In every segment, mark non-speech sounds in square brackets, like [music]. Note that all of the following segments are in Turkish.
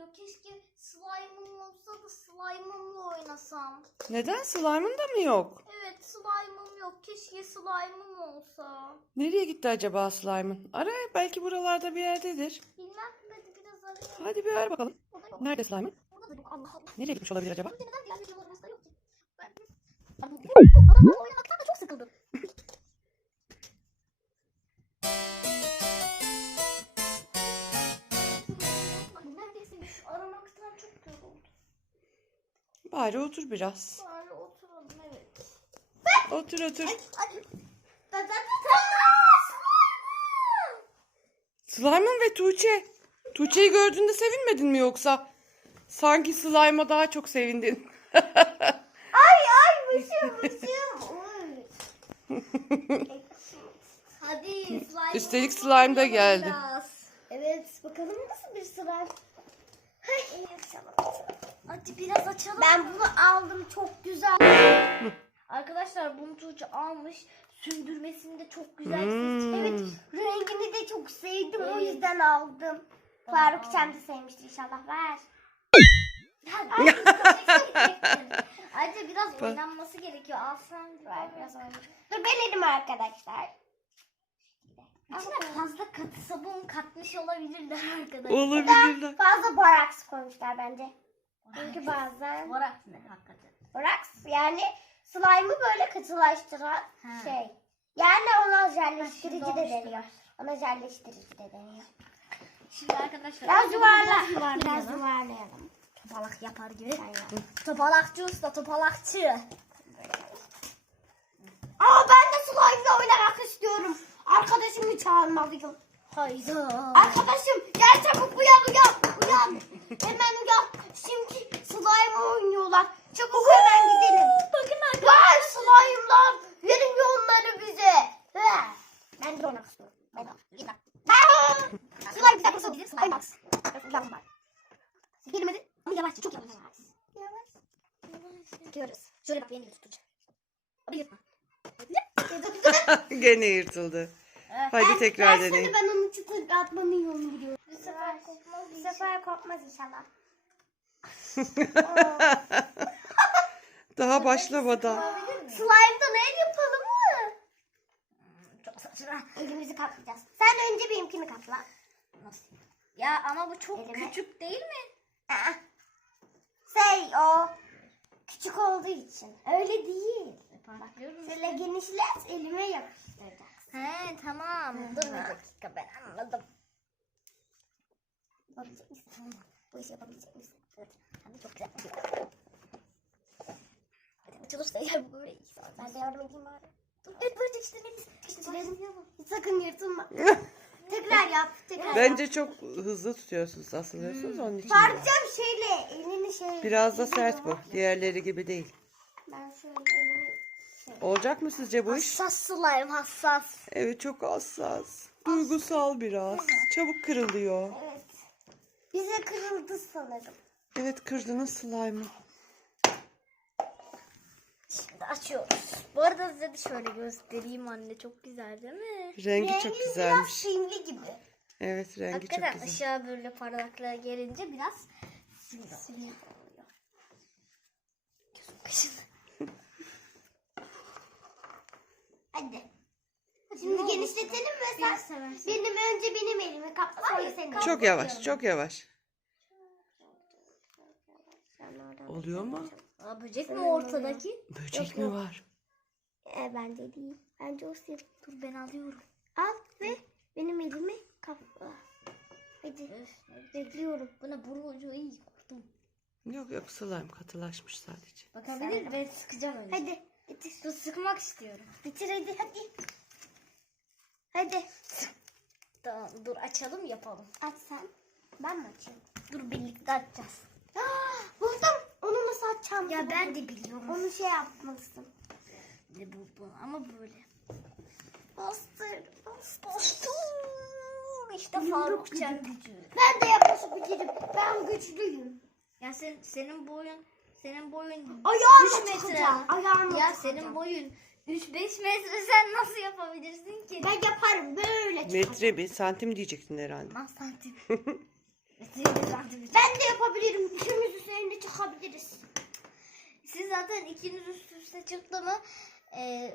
oluyor. Keşke slime'ım olsa da slime'ımla oynasam. Neden slime'ın da mı yok? Evet slime'ım yok. Keşke slime'ım olsa. Nereye gitti acaba slime'ın? Ara belki buralarda bir yerdedir. Bilmem hadi biraz arayalım. Hadi bir ara bakalım. Nerede slime'ın? Burada da yok. Allah Allah. Nereye gitmiş olabilir acaba? Neden diğer videolarımızda yok ki? Ben... Adamlarla [laughs] oynamaktan da çok sıkıldım. Bari otur biraz. Bari oturalım evet. Otur otur. Hadi. Da da da da. Slime'ın ve Tuğçe. Tuğçe'yi gördüğünde sevinmedin mi yoksa? Sanki slime'a daha çok sevindin. [laughs] Ay ay başım. Oy. [laughs] Hadi slime. Üstelik slime da geldi. Biraz. Evet bakalım nasıl bir slime. Hay. açalım. Hadi biraz açalım. Ben bunu aldım çok güzel. Arkadaşlar bunu Tuğçe almış. Sündürmesini de çok güzel Hmm. Evet rengini de çok sevdim o yüzden aldım. Faruk sen de sevmiştir inşallah ver. [laughs] Ay, Ayrıca biraz oynanması gerekiyor. Alsan ver biraz oynayayım. Dur belerim arkadaşlar. İçine fazla katı sabun katmış olabilirler arkadaşlar. Olabilirler. Fazla boraks koymuşlar bence. Çünkü bazen Borak ne hakikaten. boraks yani slime'ı böyle katılaştıran Ha. şey. Yani ona jelleştirici de şimdi deniyor. Ona jelleştirici de deniyor. Şimdi arkadaşlar. Biraz yuvarla. Biraz yuvarlayalım. Topalak yapar gibi. Topalakçı usta topalakçı. Aa ben de slime'la oynamak istiyorum. Arkadaşımı çağırmalıyım. Hayda. Arkadaşım gel çabuk uyan uyan. Uyan. [laughs] Hemen uyan. Şimdi slime oynuyorlar. Çabuk hemen gidelim. Bakın Vay slime'lar. Verin onları bize. He. Ben de oynamak istiyorum. Ben de. Aa! Slime güzel nasıl bilir? Slime box. Yavaş var. Girmedi. Ama yavaşça çok yavaş. Yavaş. Gidiyoruz. Şöyle bak beni tutacak. Abi yırtma. [laughs] Gene yırtıldı. Hadi tekrar deneyin. Ben onu çıtırdatmanın yolunu biliyorum. Bu sefer kopmaz. Bu sefer kopmaz inşallah. Daha başlamadan. Slime'dan el yapalım mı? Çok saçma. Elimizi kaplayacağız. Sen önce benimkini kapla. Nasıl? Ya ama bu çok Elime. küçük değil mi? Aa. Şey o küçük olduğu için. Öyle değil. Bakıyorum. Şöyle genişlet elime yapıştıracaksın. He tamam. Dur bir dakika ben anladım. Misin? Bu işi yapabilecek misin? Evet. Hem de çok güzel. Hadi açılırsa eğer bu böyle iyi saat. Ben de yardım edeyim bari. Dur evet böyle çekiştirmeliyiz. Çekiştirelim. Sakın yırtılma. tekrar yap. Tekrar yap. Bence çok hızlı tutuyorsunuz, asılıyorsunuz onun için. Saracağım şeyle elini şey. Biraz da sert bu. Diğerleri gibi değil. Ben şöyle elimi şey. Olacak mı sizce bu iş? Hassas slime hassas. Evet çok hassas. Duygusal biraz. Çabuk kırılıyor. Evet. Bize kırıldı sanırım. Evet kırdınız slime'ı. Şimdi açıyoruz. Bu arada size de şöyle göstereyim anne. Çok güzel değil mi? Rengi çok biraz güzelmiş. simli gibi. Evet rengi çok Hakikaten güzel. ışığa böyle parlaklığa gelince biraz simli oluyor. Gözüm kaşındı. Hadi. Şimdi genişletelim mi sen? Seversin. Benim önce benim elimi kapla sonra senin. Çok yavaş, çok yavaş. Oluyor mu? Aa, böcek mi ortadaki? Böcek mi var? E, bence değil. Bence o senin. Dur ben alıyorum. Al ve benim elimi kapla. Hadi. Bekliyorum. Buna burun ucu iyi korktum. Yok yok slime katılaşmış sadece. Bakabilir Ben sıkacağım öyle. Hadi. Bitir. Dur sıkmak istiyorum. Bitir hadi hadi. Hadi. Tamam dur açalım yapalım. Aç sen. Ben mi açayım? Dur birlikte açacağız. Buldum. Onu nasıl açacağım? Ya ben de biliyorum. Onu şey yapmalısın. Ne bu, bu ama böyle. Bastır. Bastır. İşte Faruk gücü. Ben de yapabilirim. Ben güçlüyüm. Ya sen senin boyun senin boyun Ayağımla 3 metre. çıkacağım. Ayağımla Ya çıkacağım. senin boyun 3-5 metre sen nasıl yapabilirsin ki? Ben yaparım böyle çıkacağım. Metre bir santim diyecektin herhalde. Ah santim. [laughs] Ben de yapabilirim. Üçümüz üzerinde çıkabiliriz. Siz zaten ikiniz üst üste çıktı mı e,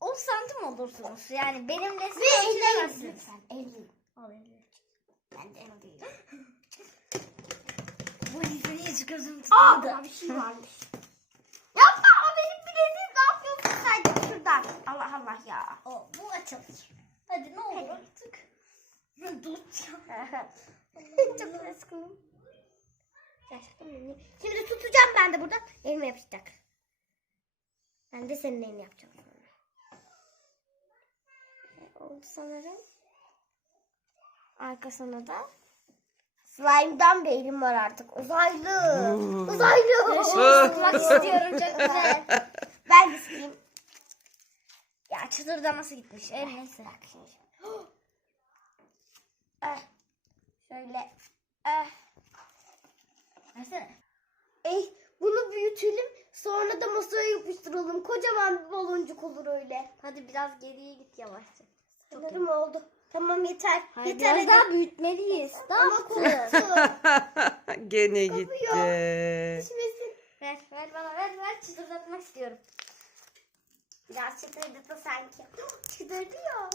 10 santim olursunuz. Yani benimle siz Ve elli ölçülemezsiniz. lütfen. Al elli. Ben de elli. [laughs] Niye çıkıyorsun? Aa burada bir şey varmış. [laughs] Yapma o benim bileziğim. Ne yapıyorsun sen? Git şuradan. Allah Allah ya. O, bu açılır. Hadi ne olur artık. Ya. [laughs] Çok sıkıldım. Gerçekten mi? Şimdi tutacağım ben de buradan. Elime yapışacak. Ben de senin elini yapacağım sonra. E, Oldu sanırım. Arkasına da. Slime'dan bir elim var artık. Uzaylı. Uzaylı. Sıkmak istiyorum çok güzel. Ben de sıkayım. Ya çıtırdaması gitmiş. En neyse. Bak şimdi. [gasps] Eh. Şöyle. Eh. Versene. Ey, bunu büyütelim. Sonra da masaya yapıştıralım. Kocaman bir baloncuk olur öyle. Hadi biraz geriye git yavaşça. Sanırım oldu. Tamam yeter. Hayır, yeter biraz hadi. daha büyütmeliyiz. Daha Ama [laughs] mı. Gene gitti. Düşmesin. Ver, ver bana ver, ver. Çıtırdatmak istiyorum. Biraz çıtırdı sanki. [gasps] Çıtırdı ya.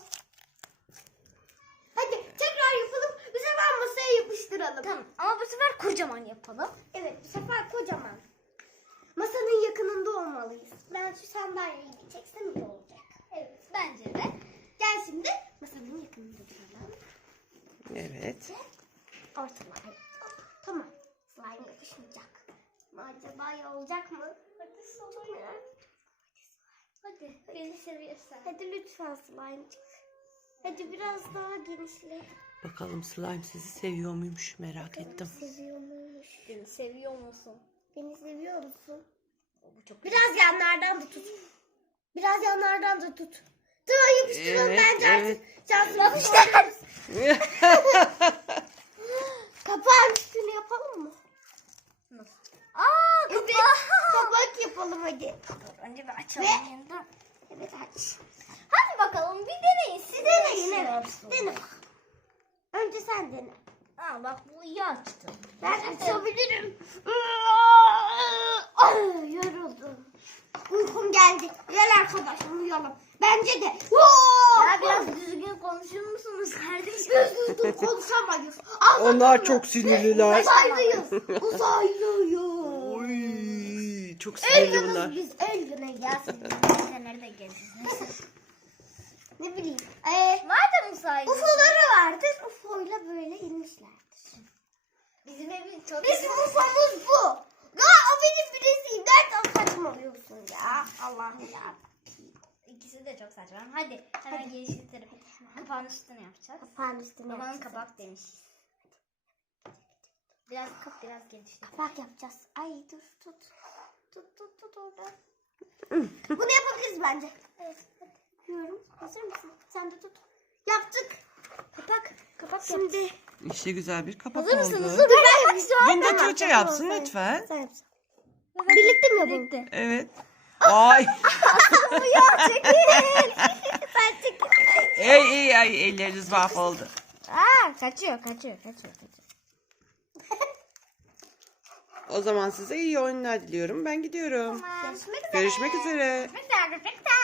Hadi tekrar yapalım. Bu sefer masaya yapıştıralım. Tamam ama bu sefer kocaman yapalım. Evet bu sefer kocaman. Masanın yakınında olmalıyız. Ben şu sandalyeyi bir çeksem iyi olacak. Evet, bence de. Gel şimdi masanın yakınında duralım. Evet. Ortalara. Tamam. Slime yapışmayacak. Acaba iyi olacak mı? Hadi merak Hadi, beni seviyorsan. Hadi lütfen slime'cık. Hadi biraz daha genişle. Bakalım slime sizi seviyor muymuş merak ettim. Seviyor muymuş? Beni seviyor musun? Beni seviyor musun? Bu çok Biraz yanlardan da tut. Biraz yanlardan da tut. Tamam yapıştıralım Evet, bence evet. artık. Şansımız [laughs] Kapağın üstünü yapalım mı? Nasıl? Aa, Evet. kapağı. Kapak yapalım hadi. Dur, önce bir açalım Ve- yeniden. Evet aç. Hadi bakalım bir deneyin. Siz Deneyin deneyin. evet. Dene bak. Önce sen dene. Aa, bak bu iyi açtı. Ben açabilirim. Ay, yoruldum. Uykum geldi. Gel arkadaşım uyuyalım. Bence de. Ya biraz düzgün konuşur musunuz kardeşim? Düz düz konuşamayız. Ağzını Onlar mı? çok sinirliler. Uzaylıyız. [laughs] Uzaylıyız. Oy, çok sinirli bunlar. Biz alien. ya siz [laughs] nerede geldiniz? Ne bileyim. Ee, Madem müsait. UFO'ları vardır. UFO'yla böyle inmişlerdir. Bizim evin çok Bizim UFO'muz bu. Ya o benim bileziğim. Allah'ım ya. İkisi de çok saçma. Hadi hemen geliştirelim. Kapağın üstüne yapacağız. Kapağın üstüne Babanın yapacağız. kabak demişiz. Biraz kap biraz geliştir. Kapak yapacağız. Ay dur tut. Tut tut tut orada. [laughs] Bunu yapabiliriz bence. Evet. hadi. Yapıyorum. Hazır mısın? Sen de tut. Yaptık. Kapak. Kapak Şimdi. İşte güzel bir kapak Hazır oldu. mısınız? Dur ben yapacağım. Bunu da Tuğçe yapsın lütfen. Sen yapsın. Birlikte mi yapalım? Birlikte. Evet. Ay. Ya çekil. Sen çekil. ey ey ay elleriniz mahvoldu. Aa kaçıyor kaçıyor kaçıyor kaçıyor. O zaman size iyi oyunlar diliyorum. Ben gidiyorum. Görüşmek üzere. Görüşmek üzere. Bekle bekle.